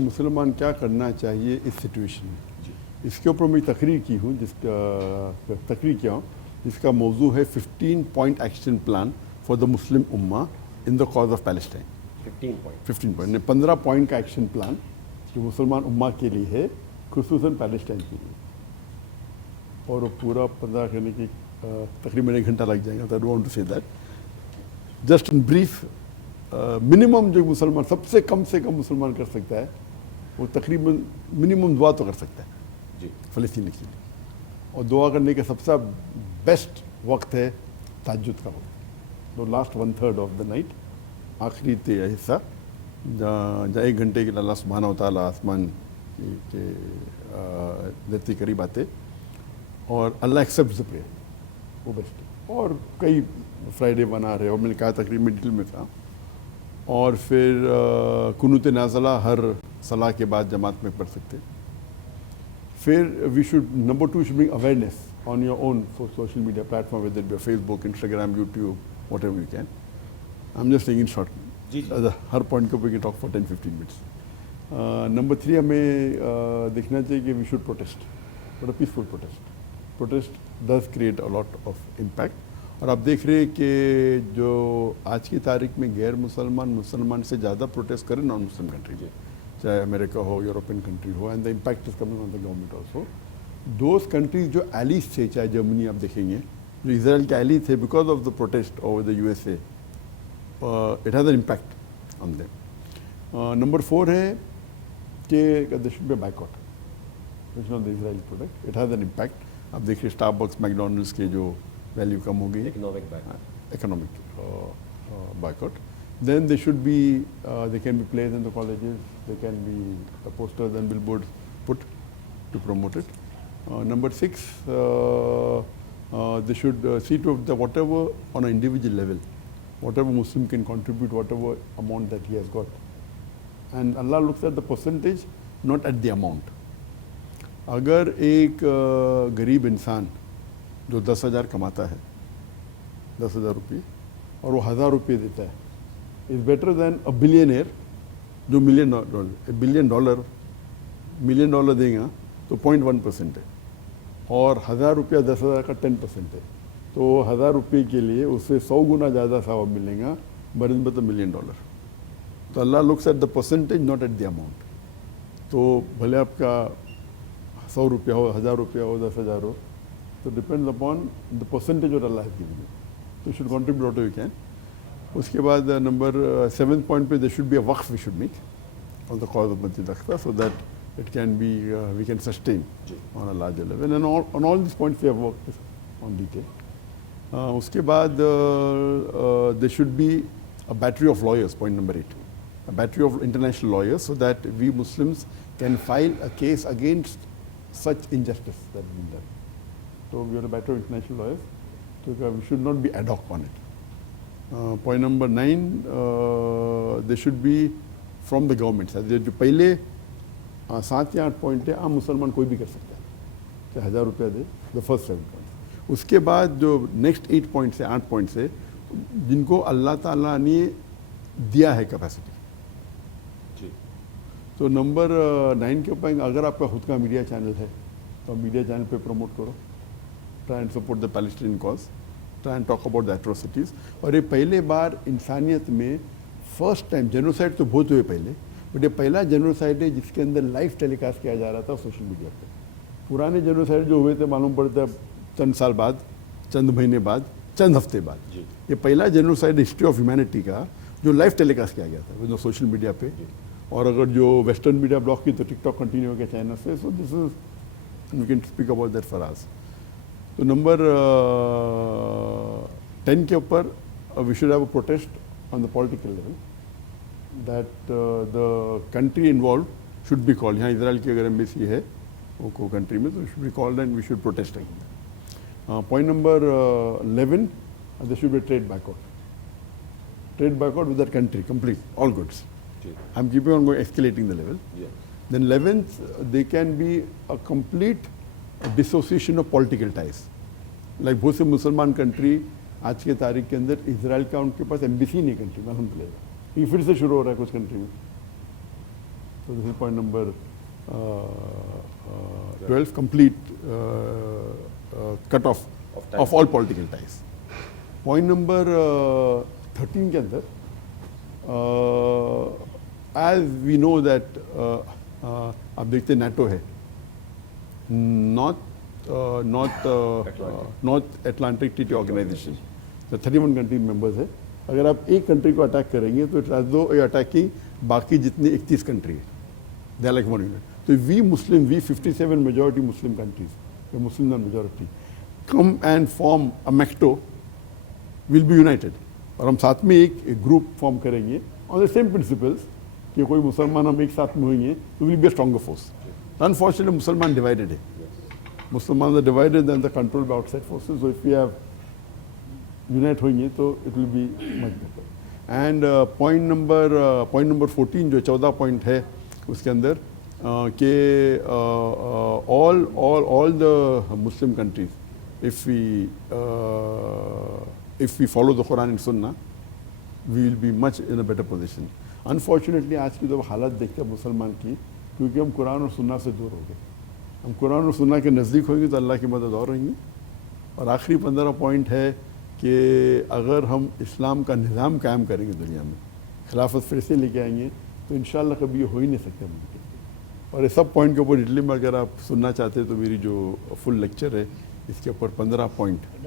मुसलमान क्या करना चाहिए इस सिचुएशन में, इसके ऊपर मैं तकरीर की हूँ, जिसका मौजू है 15 point action plan for the Muslim Umma in the cause of Palestine. 15 point 15 point का एक्शन प्लान जो मुसलमान उम्मा के लिए है, खुसूसन पैलेस्टाइन के लिए। और पूरा 15 करने की तकरीबन 1 घंटा लग जाएगा, तो I don't want to say that. Just in brief, minimum जो मुसलमान सबसे कम से कम मुसलमान कर सकता है वो तकरीबन मिनिमम दुआ तो कर सकता है जी फ़लस्तीन के लिए। और दुआ करने का सबसे बेस्ट वक्त है तहज्जुद का वक्त, तो लास्ट 1/3 ऑफ द नाइट, आखिरी हिस्सा, जहाँ 1 घंटे के लिए अल्लाह सुब्हानहू व तआला आसमान के धरती करीब आते और अल्लाह एक्सेप्ट द प्रेयर, वो बेस्ट है। और कई फ्राइडे बना रहे, और मैंने कहा तकरीबन डिटेल में था। और फिर कुनूत नाज़ला हर सलाह के बाद जमात में पढ़ सकते। फिर we should number 2 should bring awareness on your own social media platform, whether be Facebook, Instagram, YouTube, whatever you can. I am just taking in short, हर पॉइंट को we can talk for 10-15 minutes. Number 3 हमें देखना चाहिए कि we should protest, but a peaceful protest does create a lot of impact. और आप देख रहे हैं कि जो आज की तारीख में गैर मुसलमान से ज़्यादा प्रोटेस्ट करें नॉन मुस्लिम कंट्री, चाहे अमेरिका हो, यूरोपियन कंट्री हो, and the impact is coming on the government also. Those countries जो एलीज थे, चाहे जर्मनी आप देखेंगे, जो इसराइल के एली थे, because of the protest over the USA, it has an impact on them. Number 4 है कि there should be boycott on the Israel product, it has an impact. आप देखिए स्टारबक्स, मैकडोनल्ड्स के जो वैल्यू कम हो गई, economic boycott. Then they should be, they can be plays in the colleges, they can be posters and billboards put to promote it. Number 6, they should see to the whatever on an individual level, whatever Muslim can contribute, whatever amount that he has got. And Allah looks at the percentage, not at the amount. अगर एक गरीब इंसान जो 10,000 कमाता है, 10,000 रुपये, और वो 1,000 रुपये देता है, is better than a billionaire जो $1 बिलियन देगा तो 0.1% है, और 1,000 रुपया 10,000 का 10% है, तो 1,000 रुपये के लिए उससे 100 गुना ज़्यादा सवाब मिलेगा बनिस्बत $1 मिलियन। तो Allah looks at the percentage, not at the amount. तो भले आपका 100 रुपया हो, 1,000 रुपया हो, 10,000 हो, तो डिपेंड्स अपॉन द परसेंटेज और अल्लाह गिवन यू, तो should contribute what you can. उसके बाद नंबर 7 पॉइंट पे देयर शुड बी अ वक्फ we should make on the cause of Masjid Aqsa, so that it can be we can sustain on a larger level, and on all this points we have worked on detail. उसके बाद there should be a battery of lawyers, point number 8, a battery of international lawyers, so that we Muslims can file a case against such injustice that has been done. So we are a battery of international lawyers, so we should not be ad hoc on it. Point number 9, they should be from the government. जो पहले 7 या 8 point है, आम मुसलमान कोई भी कर सकता है, चाहे 1,000 रुपया दे, द फर्स्ट 7 पॉइंट। उसके बाद जो नेक्स्ट 8 पॉइंट से 8 पॉइंट से जिनको अल्लाह ताला ने दिया है कैपेसिटी। तो नंबर 9 के ऊपर, अगर आपका खुद का मीडिया चैनल है तो मीडिया चैनल पे प्रमोट करो, try and support the Palestine cause, try and talk about the atrocities. और ये पहले बार इंसानियत में फर्स्ट टाइम, जेनोसाइड तो बहुत हुए पहले, बट ये पहला जेनोसाइड है जिसके अंदर लाइव टेलीकास्ट किया जा रहा था सोशल मीडिया पे। पुराने जेनोसाइड जो हुए थे मालूम पड़ता है चंद साल बाद, चंद महीने बाद, चंद हफ्ते बाद। ये पहला जेनोसाइड हिस्ट्री ऑफ ह्यूमैनिटी का जो लाइव टेलीकास्ट किया गया था सोशल मीडिया पे। और अगर जो वेस्टर्न मीडिया ब्लॉक की तो टिकटॉक कंटिन्यू के चैनल से, so this is we can speak about that for us. तो नंबर 10 के ऊपर we should have a protest on the political level, that the country involve should be called. यहाँ Israel की अगर embassy है वो कंट्री में, तो should be called and we should protest against. Point number 11, there should be trade boycott with that country complete, all goods. I'm keeping on going, escalating the level. Yeah. Then 11th, they can be a complete dissociation of political ties. Like बहुत से मुसलमान country आज के तारीख के अंदर Israel का उनके पास एम्बेसी नहीं कंट्री में, हम ये फिर से शुरू हो रहा है कुछ कंट्री में। So this is point number 12, complete cut off of all political ties. Point number 13 के अंदर as we know that आप देखते NATO है, North Atlantic Treaty Organization, the 31 country members है. अगर आप एक कंट्री को अटैक करेंगे तो इट एज दो अटैकिंग बाकी जितनी 31 कंट्री है, they are like one unit. तो we Muslim, we 57 majority Muslim countries, Muslim non majority, come and form a मैक्टो, विल बी यूनाइटेड. और हम साथ में एक ग्रुप फॉर्म करेंगे ऑन द सेम प्रिंसिपल्स कि कोई मुसलमान हम एक साथ में होंगे तो will be a stronger force. Unfortunately मुसलमान डिवाइडेड है, मुसलमान are divided then the control by outside forces. So if we have unite होंगे तो it will be much better. And point number 14 जो 14 पॉइंट है उसके अंदर कि all the Muslim countries if we follow the Quran and Sunnah, we will be much in a better position. Unfortunately, आज की जो हालत देखते हैं मुसलमान की, क्योंकि हम कुरान और सुन्ना से दूर हो गए. हम कुरान और सुन्ना के नज़दीक होंगे तो अल्लाह की मदद और होंगी. और आखिरी 15 पॉइंट है कि अगर हम इस्लाम का निज़ाम कायम करेंगे दुनिया में, खिलाफत फिर से लेके आएंगे तो इंशाअल्लाह कभी ये हो ही नहीं सकते मुमकिन. और ये सब पॉइंट के ऊपर डिटेल में अगर आप सुनना चाहते हैं तो मेरी जो फुल लेक्चर है इसके ऊपर 15 पॉइंट